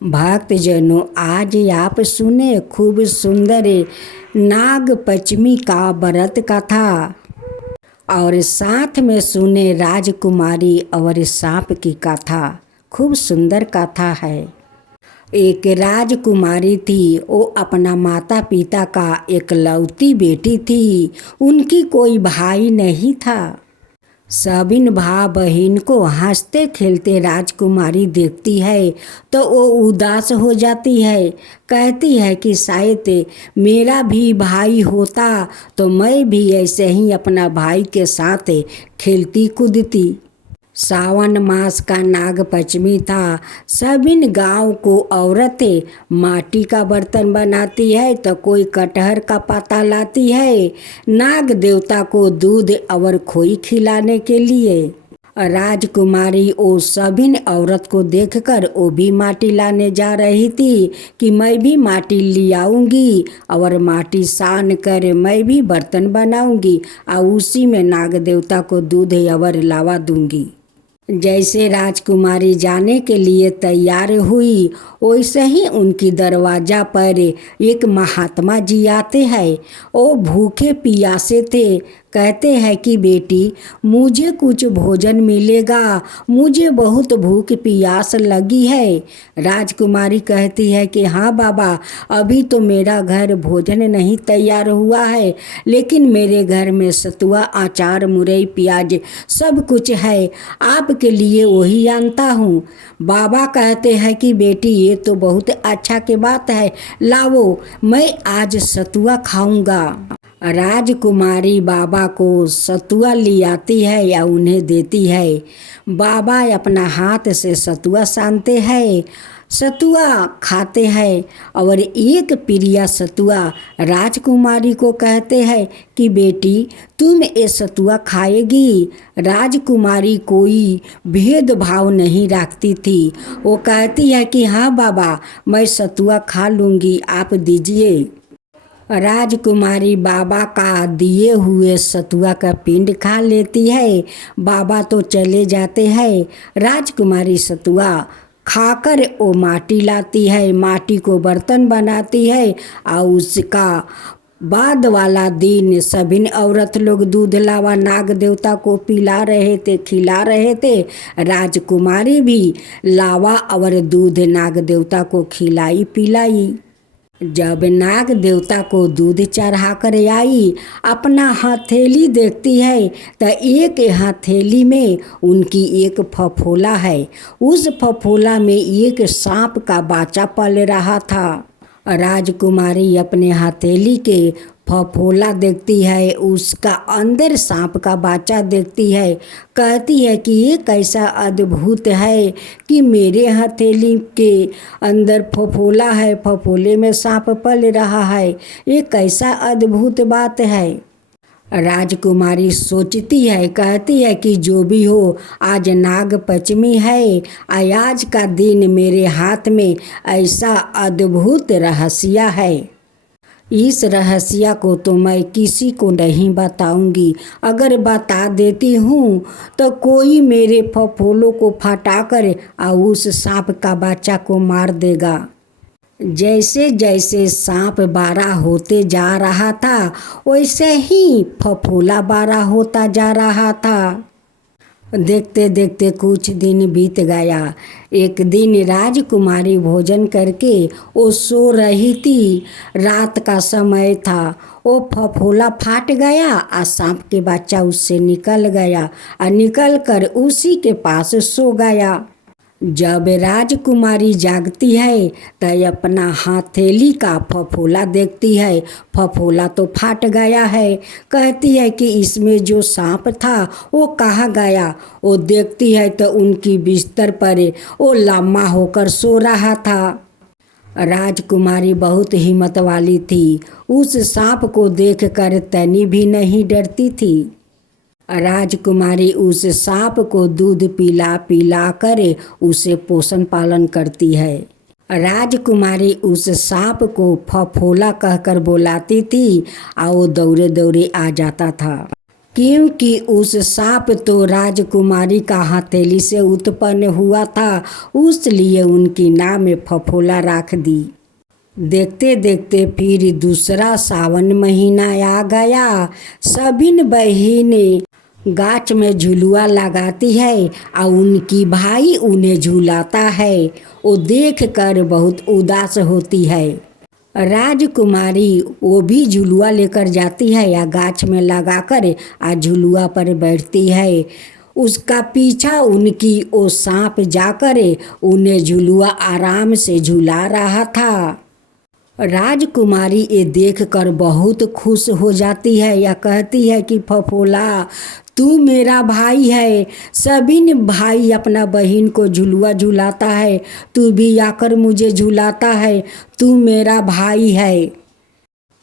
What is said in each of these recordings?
भक्तजनों, आज आप सुने खूब सुंदर नाग पंचमी का व्रत कथा और साथ में सुने राजकुमारी और सांप की कथा। खूब सुंदर कथा है। एक राजकुमारी थी। वो अपना माता पिता का एकलौती बेटी थी। उनकी कोई भाई नहीं था। सभी भाई बहन को हंसते खेलते राजकुमारी देखती है तो वो उदास हो जाती है। कहती है कि शायद मेरा भी भाई होता तो मैं भी ऐसे ही अपना भाई के साथ खेलती कूदती। सावन मास का नाग पंचमी था। सभी गांव को औरतें माटी का बर्तन बनाती है तो कोई कटहर का पत्ता लाती है नाग देवता को दूध और खोई खिलाने के लिए। राजकुमारी वो सभी औरत को देखकर वो भी माटी लाने जा रही थी कि मैं भी माटी ले आऊँगी और माटी सान कर मैं भी बर्तन बनाऊँगी और उसी में नाग देवता को दूध और लावा दूँगी। जैसे राजकुमारी जाने के लिए तैयार हुई वैसे ही उनकी दरवाजा पर एक महात्मा जी आते हैं। वो भूखे प्यासे थे। कहते हैं कि बेटी मुझे कुछ भोजन मिलेगा, मुझे बहुत भूख प्यास लगी है। राजकुमारी कहती है कि हाँ बाबा, अभी तो मेरा घर भोजन नहीं तैयार हुआ है, लेकिन मेरे घर में सतुआ अचार मुरई प्याज सब कुछ है, आपके लिए वही आनता हूँ। बाबा कहते हैं कि बेटी ये तो बहुत अच्छा की बात है, लाओ मैं आज सतुआ खाऊंगा। राजकुमारी बाबा को सतुआ ले आती है या उन्हें देती है। बाबा अपना हाथ से सतुआ सानते हैं, सतुआ खाते हैं और एक प्रिया सतुआ राजकुमारी को कहते हैं कि बेटी तुम ये सतुआ खाएगी। राजकुमारी कोई भेदभाव नहीं रखती थी। वो कहती है कि हाँ बाबा, मैं सतुआ खा लूँगी, आप दीजिए। राजकुमारी बाबा का दिए हुए सतुआ का पिंड खा लेती है। बाबा तो चले जाते हैं। राजकुमारी सतुआ खाकर वो माटी लाती है, माटी को बर्तन बनाती है और उसका बाद वाला दिन सभी औरत लोग दूध लावा नाग देवता को पिला रहे थे, खिला रहे थे। राजकुमारी भी लावा और दूध नाग देवता को खिलाई पिलाई। जब नाग देवता को दूध चढ़ा कर आई, अपना हथेली देखती है तो एक हथेली में उनकी एक फफोला है। उस फफोला में एक सांप का बच्चा पल रहा था। राजकुमारी अपने हथेली के फफोला देखती है, उसका अंदर सांप का बच्चा देखती है। कहती है कि ये कैसा अद्भुत है कि मेरे हथेली के अंदर फफोला है, फफोले में सांप पल रहा है, ये कैसा अद्भुत बात है। राजकुमारी सोचती है, कहती है कि जो भी हो, आज नाग पंचमी है, आज का दिन मेरे हाथ में ऐसा अद्भुत रहस्य है। इस रहस्य को तो मैं किसी को नहीं बताऊंगी। अगर बता देती हूँ तो कोई मेरे फफोलों को फटाकर और उस सांप का बच्चा को मार देगा। जैसे जैसे सांप बड़ा होते जा रहा था वैसे ही फफोला बड़ा होता जा रहा था। देखते देखते कुछ दिन बीत गया। एक दिन राजकुमारी भोजन करके वो सो रही थी। रात का समय था। वो फफोला फाट गया और सांप के बच्चा उससे निकल गया और निकल कर उसी के पास सो गया। जब राजकुमारी जागती है तो अपना हथेली का फफोला देखती है, फफोला तो फाट गया है। कहती है कि इसमें जो सांप था वो कहाँ गया। वो देखती है तो उनकी बिस्तर पर वो लम्बा होकर सो रहा था। राजकुमारी बहुत हिम्मत वाली थी। उस सांप को देखकर तनी भी नहीं डरती थी। राजकुमारी उस सांप को दूध पिला पिला कर उसे पोषण पालन करती है। राजकुमारी उस सांप को फफोला कहकर बुलाती थी और वो दौड़े दौड़े आ जाता था। क्योंकि उस सांप तो राजकुमारी का हथेली से उत्पन्न हुआ था, उसलिए उनकी नाम में फफोला रख दी। देखते देखते फिर दूसरा सावन महीना आ गया। सभी बहनें गाछ में झुलुआ लगाती है और उनकी भाई उन्हें झुलाता है। वो देख कर बहुत उदास होती है। राजकुमारी वो भी झुलुआ लेकर जाती है या गाछ में लगाकर आ झुलुआ पर बैठती है। उसका पीछा उनकी वो सांप जाकर उन्हें झुलुआ आराम से झुला रहा था। राजकुमारी ये देखकर बहुत खुश हो जाती है या कहती है कि फफोला, तू मेरा भाई है। सभी ने भाई अपना बहन को झुलुआ झुलाता है, तू भी आकर मुझे झुलाता है, तू मेरा भाई है।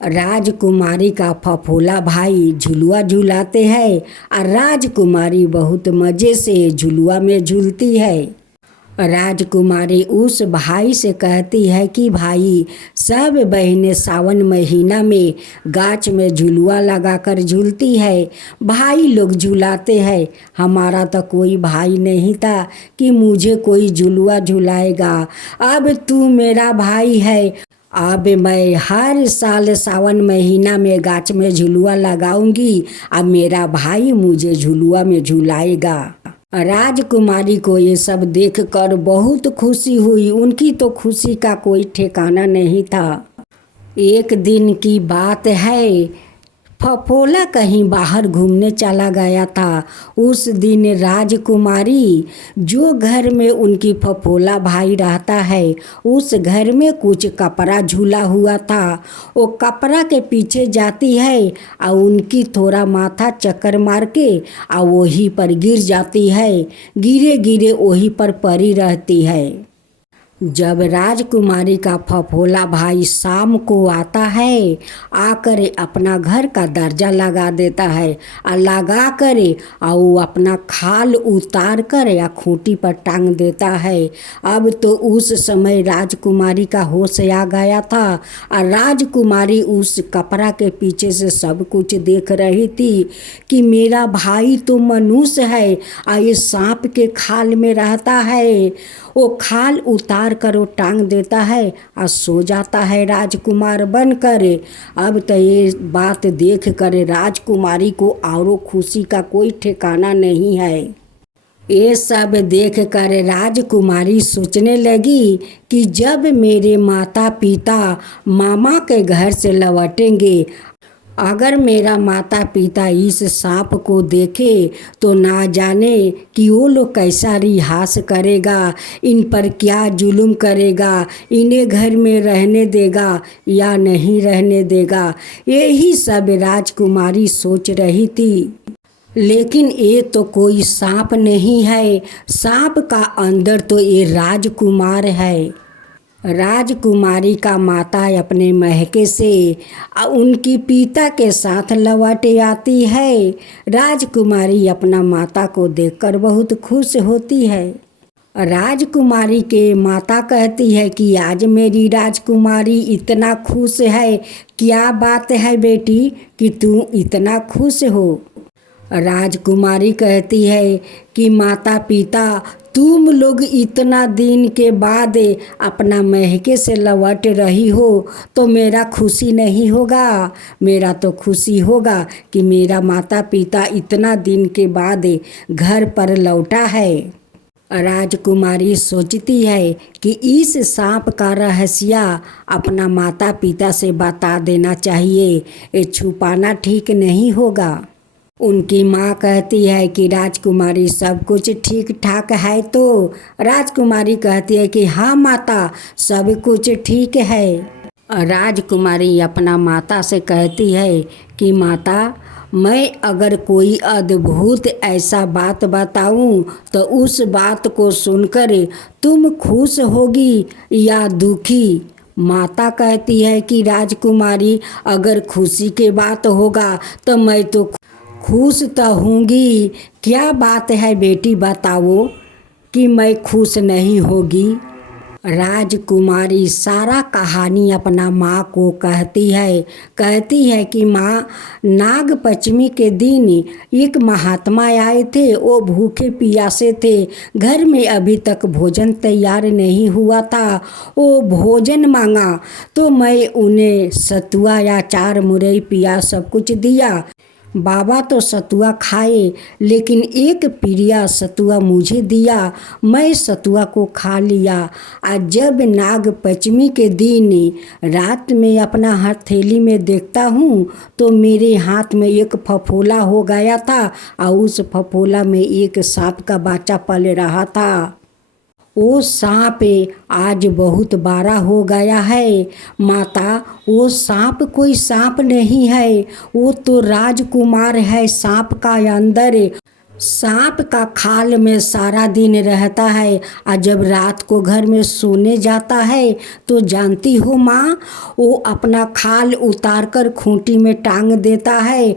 राजकुमारी का फफोला भाई झुलुआ झुलाते हैं और राजकुमारी बहुत मज़े से झुलुआ में झूलती है। राजकुमारी उस भाई से कहती है कि भाई, सब बहनें सावन महीना में गाछ में झुलुआ लगाकर झूलती है, भाई लोग झुलाते हैं। हमारा तो कोई भाई नहीं था कि मुझे कोई झुलुआ झुलाएगा। अब तू मेरा भाई है। अब मैं हर साल सावन महीना में गाछ में झुलुआ लगाऊंगी, अब मेरा भाई मुझे झुलुआ में झुलाएगा। राजकुमारी को ये सब देखकर बहुत खुशी हुई। उनकी तो खुशी का कोई ठिकाना नहीं था। एक दिन की बात है, फफोला कहीं बाहर घूमने चला गया था। उस दिन राजकुमारी जो घर में उनकी फफोला भाई रहता है, उस घर में कुछ कपड़ा झूला हुआ था। वो कपड़ा के पीछे जाती है और उनकी थोड़ा माथा चक्कर मार के और वहीं पर गिर जाती है। गिरे गिरे वहीं पर पड़ी रहती है। जब राजकुमारी का फफोला भाई शाम को आता है, आकर अपना घर का दरजा लगा देता है और लगा कर और वो अपना खाल उतार कर या खूंटी पर टांग देता है। अब तो उस समय राजकुमारी का होश आ गया था और राजकुमारी उस कपड़ा के पीछे से सब कुछ देख रही थी कि मेरा भाई तो मनुष्य है और ये सांप के खाल में रहता है। वो खाल उतार कर वो टांग देता है और सो जाता है राजकुमार बनकर। अब तो ये बात देख कर राजकुमारी को औरों खुशी का कोई ठिकाना नहीं है। ये सब देख कर राजकुमारी सोचने लगी कि जब मेरे माता पिता मामा के घर से लौटेंगे, अगर मेरा माता पिता इस सांप को देखे तो ना जाने कि वो लोग कैसा रिहास करेगा, इन पर क्या जुल्म करेगा, इन्हें घर में रहने देगा या नहीं रहने देगा। यही सब राजकुमारी सोच रही थी। लेकिन ये तो कोई सांप नहीं है, सांप का अंदर तो ये राजकुमार है। राजकुमारी का माता अपने महके से उनकी पिता के साथ लौट आती है। राजकुमारी अपना माता को देखकर बहुत खुश होती है। राजकुमारी के माता कहती है कि आज मेरी राजकुमारी इतना खुश है, क्या बात है बेटी कि तू इतना खुश हो। राजकुमारी कहती है कि माता पिता, तुम लोग इतना दिन के बाद अपना महके से लौट रही हो तो मेरा खुशी नहीं होगा। मेरा तो खुशी होगा कि मेरा माता पिता इतना दिन के बाद घर पर लौटा है। राजकुमारी सोचती है कि इस सांप का रहस्य अपना माता पिता से बता देना चाहिए, ये छुपाना ठीक नहीं होगा। उनकी माँ कहती है कि राजकुमारी सब कुछ ठीक ठाक है। तो राजकुमारी कहती है कि हाँ माता, सब कुछ ठीक है। राजकुमारी अपना माता से कहती है कि माता, मैं अगर कोई अद्भुत ऐसा बात बताऊं तो उस बात को सुनकर तुम खुश होगी या दुखी। माता कहती है कि राजकुमारी, अगर खुशी के बात होगा तो मैं तो खुश तो होंगी। क्या बात है बेटी, बताओ कि मैं खुश नहीं होगी। राजकुमारी सारा कहानी अपना माँ को कहती है कि माँ, नाग पंचमी के दिन एक महात्मा आए थे। वो भूखे प्यासे थे, घर में अभी तक भोजन तैयार नहीं हुआ था। वो भोजन मांगा तो मैं उन्हें सतुआ या चार मुरई पिया सब कुछ दिया। बाबा तो सतुआ खाए, लेकिन एक पिरिया सतुआ मुझे दिया। मैं सतुआ को खा लिया। आज जब नाग पंचमी के दिन रात में अपना हथेली में देखता हूँ तो मेरे हाथ में एक फफोला हो गया था और उस फफोला में एक सांप का बच्चा पल रहा था। वो सांप आज बहुत बड़ा हो गया है माता। वो सांप कोई सांप नहीं है, वो तो राजकुमार है सांप का अंदर। सांप का खाल में सारा दिन रहता है और जब रात को घर में सोने जाता है तो जानती हो माँ, वो अपना खाल उतार कर खूंटी में टांग देता है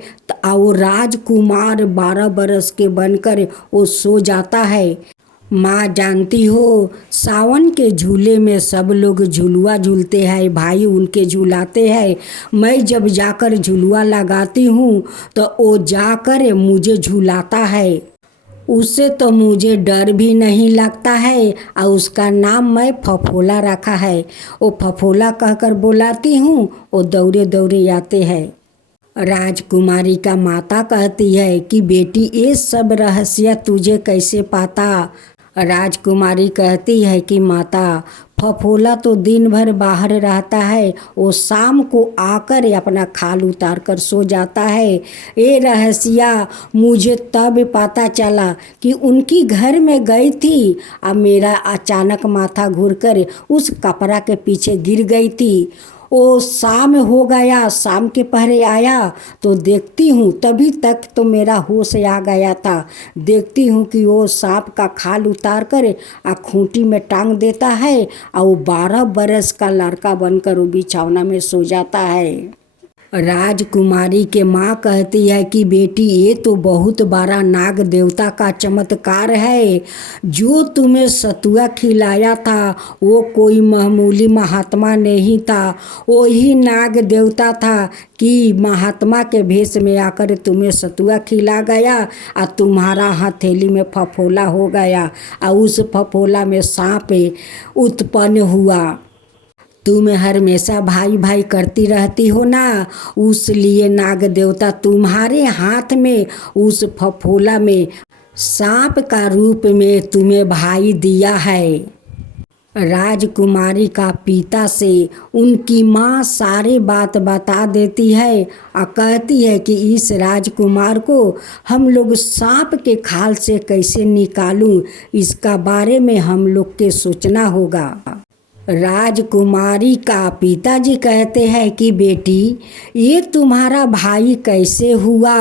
और वो राजकुमार 12 बरस के बनकर वो सो जाता है। माँ जानती हो, सावन के झूले में सब लोग झुलुआ झूलते हैं, भाई उनके झुलाते हैं। मैं जब जाकर झुलुआ लगाती हूँ तो वो जाकर मुझे झुलाता है। उससे तो मुझे डर भी नहीं लगता है और उसका नाम मैं फफोला रखा है। वो फफोला कहकर बुलाती हूँ, वो दौड़े दौड़े आते हैं। राजकुमारी का माता कहती है कि बेटी, ये सब रहस्य तुझे कैसे पता? राजकुमारी कहती है कि माता, फफोला तो दिन भर बाहर रहता है, वो शाम को आकर अपना खाल उतार कर सो जाता है। ये रहस्य मुझे तब पता चला कि उनकी घर में गई थी और मेरा अचानक माथा घूरकर उस कपड़ा के पीछे गिर गई थी। वो शाम हो गया, शाम के पहरे आया तो देखती हूँ, तभी तक तो मेरा होश आ गया था। देखती हूँ कि वो सांप का खाल उतार कर खूंटी में टांग देता है और वो 12 बरस का लड़का बनकर वो बिछौना में सो जाता है। राजकुमारी के माँ कहती है कि बेटी, ये तो बहुत बड़ा नाग देवता का चमत्कार है। जो तुम्हें सतुआ खिलाया था वो कोई मामूली महात्मा नहीं था, वही नाग देवता था कि महात्मा के भेष में आकर तुम्हें सतुआ खिला गया और तुम्हारा हथेली में फफोला हो गया और उस फफोला में सांप उत्पन्न हुआ। तुम हमेशा भाई भाई करती रहती हो ना, उसलिए नाग देवता तुम्हारे हाथ में उस फफोला में सांप का रूप में तुम्हें भाई दिया है। राजकुमारी का पिता से उनकी माँ सारे बात बता देती है और कहती है कि इस राजकुमार को हम लोग सांप के खाल से कैसे निकालूं, इसका बारे में हम लोग के सोचना होगा। राजकुमारी का पिताजी कहते हैं कि बेटी, ये तुम्हारा भाई कैसे हुआ?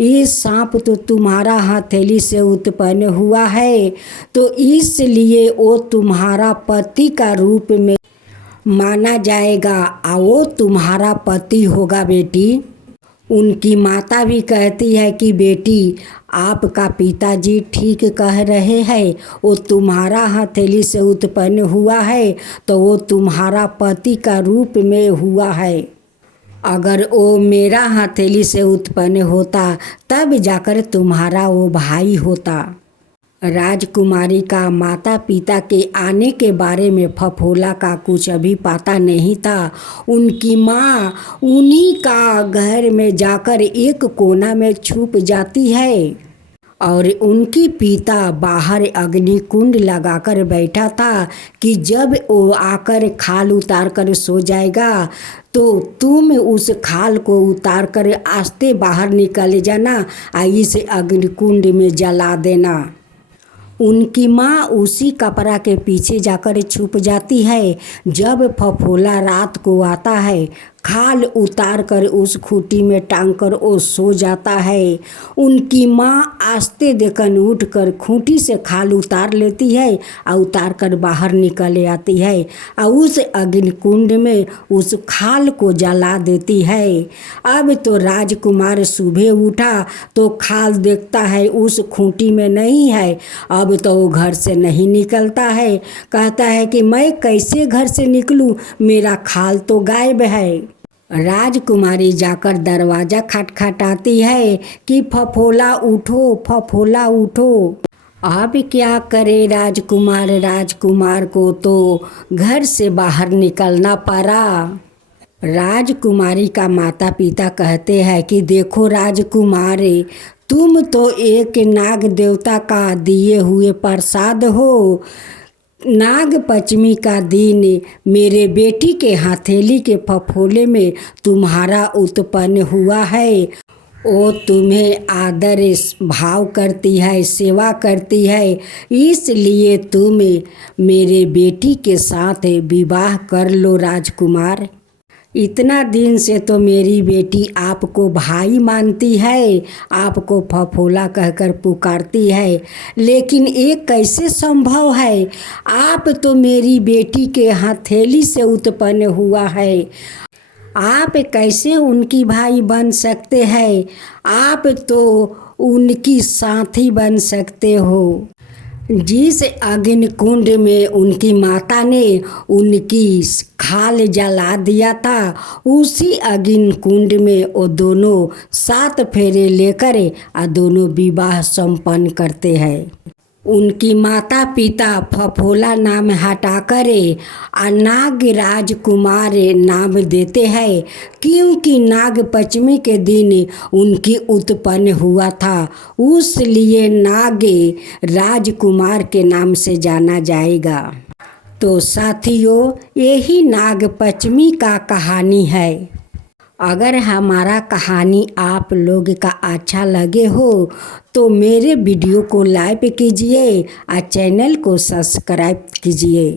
ये सांप तो तुम्हारा हथेली से उत्पन्न हुआ है, तो इसलिए वो तुम्हारा पति का रूप में माना जाएगा और वो तुम्हारा पति होगा बेटी। उनकी माता भी कहती है कि बेटी, आपका पिताजी ठीक कह रहे हैं, वो तुम्हारा हथेली से उत्पन्न हुआ है तो वो तुम्हारा पति का रूप में हुआ है। अगर वो मेरा हथेली से उत्पन्न होता तब जाकर तुम्हारा वो भाई होता। राजकुमारी का माता पिता के आने के बारे में फफोला का कुछ अभी पता नहीं था। उनकी माँ उन्हीं का घर में जाकर एक कोना में छुप जाती है और उनकी पिता बाहर अग्नि कुंड लगाकर बैठा था कि जब वो आकर खाल उतार कर सो जाएगा तो तुम उस खाल को उतार कर आस्ते बाहर निकल जाना और इस अग्नि कुंड में जला देना। उनकी माँ उसी कपड़ा के पीछे जाकर छुप जाती है। जब फफोला रात को आता है खाल उतार कर उस खूंटी में टांग कर वो सो जाता है। उनकी माँ आस्ते देखन उठ कर खूंटी से खाल उतार लेती है और उतार कर बाहर निकल आती है और उस अग्निकुंड में उस खाल को जला देती है। अब तो राजकुमार सुबह उठा तो खाल देखता है उस खूंटी में नहीं है। अब तो वो घर से नहीं निकलता है, कहता है कि मैं कैसे घर से निकलूं, मेरा खाल तो गायब है। राजकुमारी जाकर दरवाज़ा खटखटाती है कि फफोला उठो, फफोला उठो। अब क्या करे राजकुमार को तो घर से बाहर निकलना पड़ा। राजकुमारी का माता पिता कहते हैं कि देखो राजकुमारी, तुम तो एक नाग देवता का दिए हुए प्रसाद हो। नाग पंचमी का दिन मेरे बेटी के हथेली के फफोले में तुम्हारा उत्पन्न हुआ है। वो तुम्हें आदर भाव करती है, सेवा करती है, इसलिए तुम मेरे बेटी के साथ विवाह कर लो राजकुमार। इतना दिन से तो मेरी बेटी आपको भाई मानती है, आपको फफोला कहकर पुकारती है, लेकिन ये कैसे संभव है? आप तो मेरी बेटी के हथेली से उत्पन्न हुआ है, आप कैसे उनकी भाई बन सकते हैं? आप तो उनकी साथी बन सकते हो। जिस अग्निकुंड में उनकी माता ने उनकी खाल जला दिया था, उसी अग्निकुंड में वो दोनों 7 फेरे लेकर दोनों विवाह संपन्न करते हैं। उनकी माता पिता फफोला नाम हटाकर नागराज कुमार नाम देते हैं, क्योंकि नाग पंचमी के दिन उनकी उत्पन्न हुआ था, उसलिए नाग राजकुमार के नाम से जाना जाएगा। तो साथियों, यही नाग पंचमी का कहानी है। अगर हमारा कहानी आप लोग का अच्छा लगे हो तो मेरे वीडियो को लाइक कीजिए और चैनल को सब्सक्राइब कीजिए।